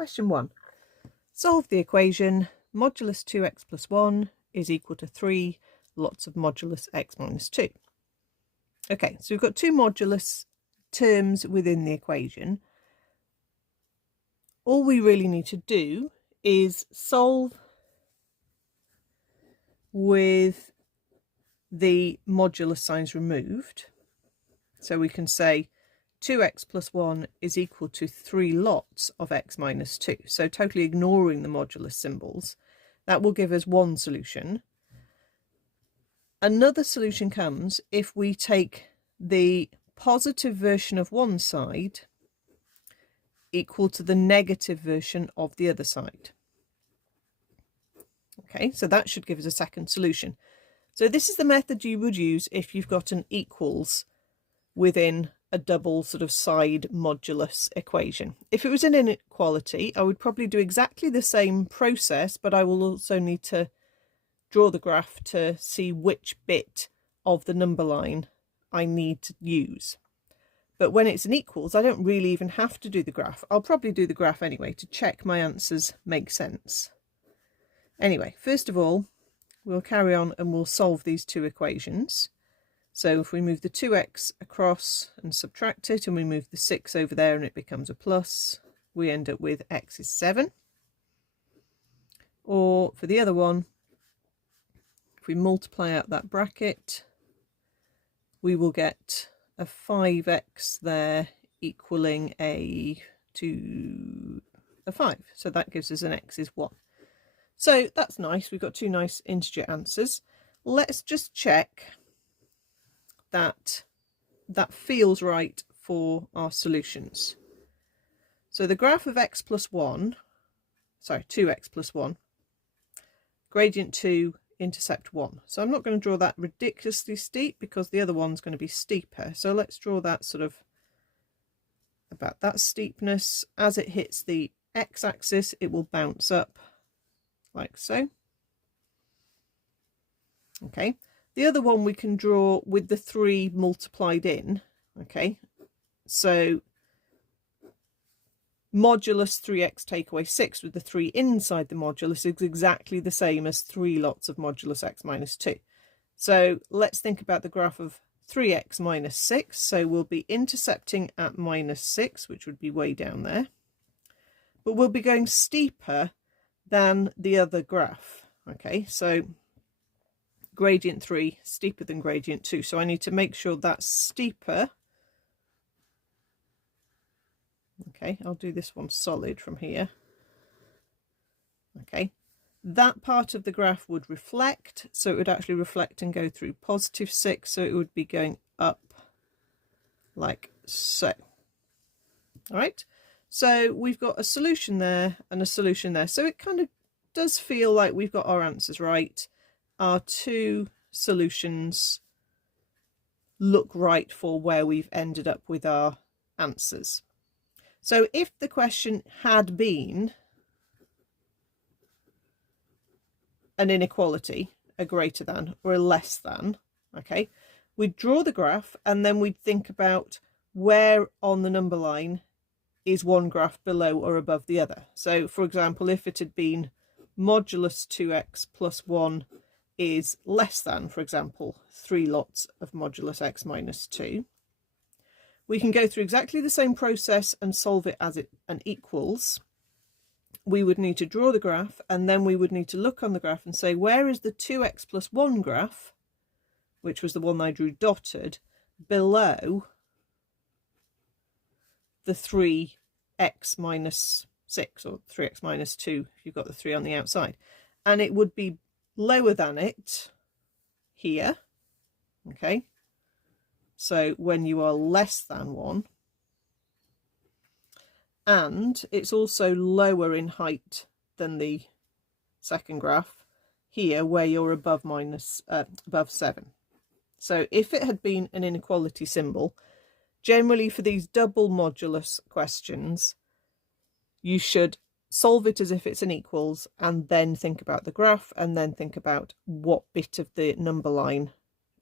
Question 1. Solve the equation modulus 2x plus 1 is equal to 3 lots of modulus x minus 2. Okay, so we've got two modulus terms within the equation. All we really need to do is solve with the modulus signs removed. So we can say 2x plus 1 is equal to 3 lots of x minus 2. So totally ignoring the modulus symbols. That will give us one solution. Another solution comes if we take the positive version of one side equal to the negative version of the other side. Okay, so that should give us a second solution. So this is the method you would use if you've got an equals within a double sort of side modulus equation. If it was an inequality, I would probably do exactly the same process, but I will also need to draw the graph to see which bit of the number line I need to use. But when it's an equals, I don't really even have to do the graph. I'll probably do the graph anyway to check my answers make sense. Anyway, first of all, we'll carry on and we'll solve these two equations. So if we move the 2x across and subtract it, and we move the 6 over there and it becomes a plus, we end up with x is 7. Or for the other one, if we multiply out that bracket, we will get a 5x there equaling a 5. So that gives us an x is 1. So that's nice. We've got two nice integer answers. Let's just check that that feels right for our solutions. So the graph of x plus 1, sorry, 2x plus 1, gradient 2, intercept 1. So I'm not going to draw that ridiculously steep because the other one's going to be steeper. So let's draw that sort of about that steepness. As it hits the x-axis, it will bounce up like so. Okay. The other one we can draw with the 3 multiplied in. Okay. So modulus 3x take away 6 with the 3 inside the modulus is exactly the same as 3 lots of modulus x minus 2. So let's think about the graph of 3x minus 6. So we'll be intercepting at minus 6, which would be way down there. But we'll be going steeper than the other graph. Okay, so gradient 3 steeper than gradient 2. So I need to make sure that's steeper. Okay, I'll do this one solid from here. Okay, that part of the graph would reflect, so it would actually reflect and go through positive 6, so it would be going up like so. All right, so we've got a solution there and a solution there, so it kind of does feel like we've got our answers right. Our two solutions look right for where we've ended up with our answers. So if the question had been an inequality, a greater than or a less than, okay, we'd draw the graph and then we'd think about where on the number line is one graph below or above the other. So for example, if it had been modulus 2x plus 1 is less than, for example, 3 lots of modulus x minus 2, we can go through exactly the same process and solve it as an equals. We would need to draw the graph and then we would need to look on the graph and say, where is the 2x plus 1 graph, which was the one I drew dotted, below the 3x minus 6 or 3x minus 2 if you've got the 3 on the outside. And it would be lower than it here. Okay. So when you are less than 1, and it's also lower in height than the second graph here where you're above above 7. So if it had been an inequality symbol, generally for these double modulus questions, you should solve it as if it's an equals and then think about the graph and then think about what bit of the number line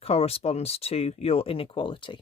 corresponds to your inequality.